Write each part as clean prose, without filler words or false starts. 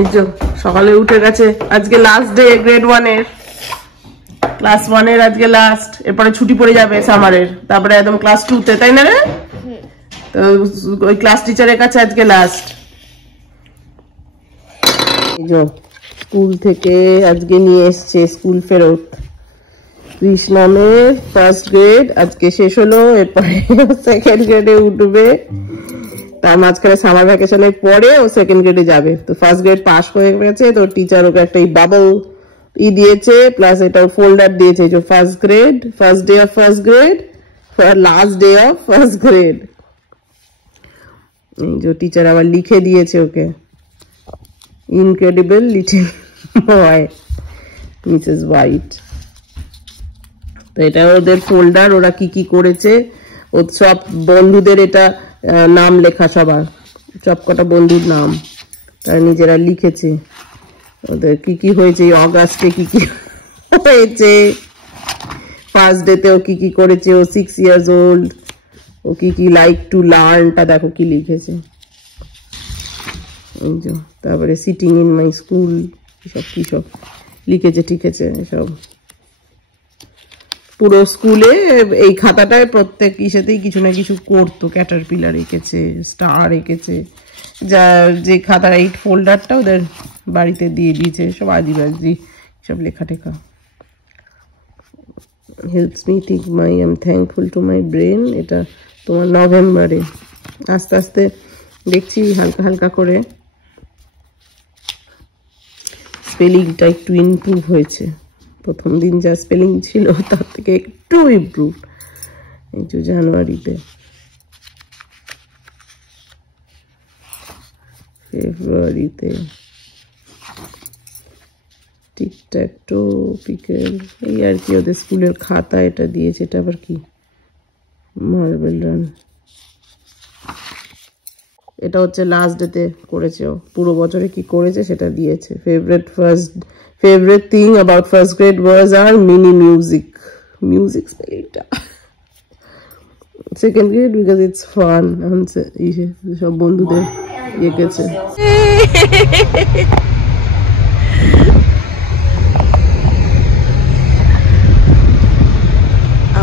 এই যে সকালে উঠে গেছে, আজকে লাস্ট ডে গ্রেড 1 এর, ক্লাস 1 এর আজকে লাস্ট, এরপরে ছুটি পড়ে যাবে সামারের, তারপরে একদম ক্লাস 2 তে, তাই না রে? তো ওই ক্লাস টিচারের কাছে আজকে লাস্ট। এই যে স্কুল থেকে আজকে নিয়ে এসছে স্কুল ফেরত, কৃষ্ণমের ফার্স্ট গ্রেড আজকে শেষ হলো, এরপরে সেকেন্ড গ্রেডে উঠবে, তার মাঝখানে সামার ভ্যাকেশনের পরে ও সেকেন্ড গ্রেডে যাবে। তো ফার্স্ট গ্রেড পাস হয়ে গেছে, তো টিচার ওকে একটা বাবল দিয়েছে, প্লাস এটা ফোল্ডার দিয়েছে, যে first grade, first day of first grade, last day of first grade. এই যে টিচার আবার লিখে দিয়েছে ওকে, incredible little boy Mrs white. তো এটা ওদের ফোল্ডার, ওরা কি কি করেছে, ও সব বন্ধুদের এটা নাম লেখা, সবার সব কটা বন্ধুর নাম তারা নিজেরা লিখেছে, ওদের কি কি হয়েছে, অগাস্টে কি কি হয়েছে, ফার্স্ট ডেতে ও কি কি করেছে, ও 6 years old, ও কি কি লাইক টু লার্নটা দেখো কি লিখেছে। তারপরে সিটিং ইন মাই স্কুল, সব কি সব লিখেছে ঠিকেছে সব। পুরো স্কুলে এই খাতাটায় প্রত্যেক ইসেতেই কিছু না কিছু করতো, ক্যাটারপিলার এঁকেছে, স্টার এঁকেছে, যা যে খাতার এই ফোল্ডারটা ওদের বাড়িতে দিয়ে দিয়েছে, সব আজীবাজি সব লেখা টেখা। Helps me think my I am thankful to my brain, এটা তোমার নভেম্বরে। আস্তে আস্তে দেখছি হালকা হালকা করে স্পেলিংটা একটু ইমপ্রুভ হয়েছে, প্রথম দিন যা স্পেলিং ছিল তার থেকে একটু ইমপ্রুভ। এই যে জানুয়ারিতে, ফেব্রুয়ারিতে ঠিকঠাক তো পিকেল, এই আর কি। ওদের স্কুলের খাতা এটা দিয়েছে, এটা আবার কি মার্বেল রান, এটা হচ্ছে লাস্ট ডেতে করেছে, ও পুরো বছরে কি করেছে সেটা দিয়েছে। favorite thing about first grade was our mini music spellingটা। Second grade because it's fun, সব বন্ধুদের লিখেছে।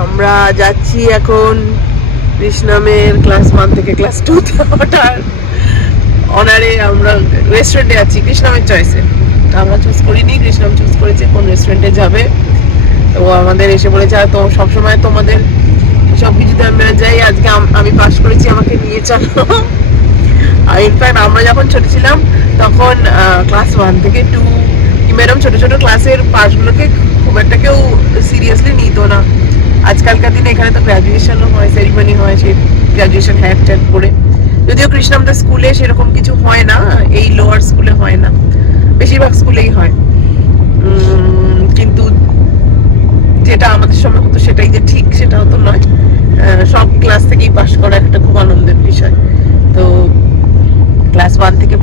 আমরা যাচ্ছি এখন কৃষ্ণমের ক্লাস 1 থেকে ক্লাস 2 তে ওঠার অনারে। আমরা রেস্টুরেন্টে যাচ্ছি কৃষ্ণমের চয়েসে, আমরা চুজ করিনি, কৃষ্ণম চুজ করেছে কোন রেস্টুরেন্টে যাবে। তো আমাদের এসে বলেছে তো সবসময় তোমাদের সব কিছুতে আমরা যাই, আজকে আমি পাস করেছি, আমাকে নিয়ে চলো। আর ইনফ্যাক্ট আমরা যখন ছোট ছিলাম তখন ক্লাস 1 থেকে 2 ম্যাডাম ছোট ছোট ক্লাসের পাসগুলোকে খুব একটা কেউ সিরিয়াসলি নিত না। আজকালকার দিনে এখানে তো গ্র্যাজুয়েশনও হয়, সেরিমনি হয়, সেই গ্র্যাজুয়েশন হ্যাট ট্যাট করে, যদিও কৃষ্ণমদের স্কুলে সেরকম কিছু হয় না, এই লোয়ার স্কুলে হয় না, বেশিরভাগ স্কুলেই হয়। কিন্তু যেটা আমাদের সময় হতো সেটাই যে ঠিক সেটা হতো নয়, সব ক্লাস থেকেই পাস করা একটা খুব আনন্দের বিষয়। তো ক্লাস 1 থেকে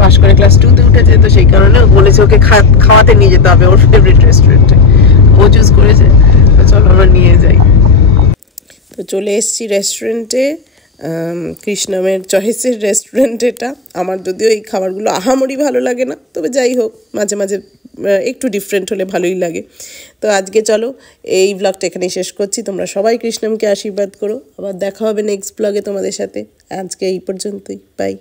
পাস করে ক্লাস 2 তে উঠেছে, তো সেই কারণে বলেছে ওকে খাওয়াতে নিয়ে যেতে হবে ওর ফেভারিট রেস্টুরেন্টে, ও চুজ করেছে, তো চলো আমরা নিয়ে যাই। তো চলে এসেছি রেস্টুরেন্টে, কৃষ্ণমের চয়েসের রেস্টুরেন্ট এটা। আমার যদিও এই খাবারগুলো আহামরি ভালো লাগে না, তবে যাই হোক মাঝে মাঝে একটু ডিফারেন্ট হলে ভালোই লাগে। তো আজকে চলো এই ব্লগটা এখানেই শেষ করছি, তোমরা সবাই কৃষ্ণমকে আশীর্বাদ করো, আবার দেখা হবে নেক্সট ব্লগে তোমাদের সাথে। আজকে এই পর্যন্তই, বাই।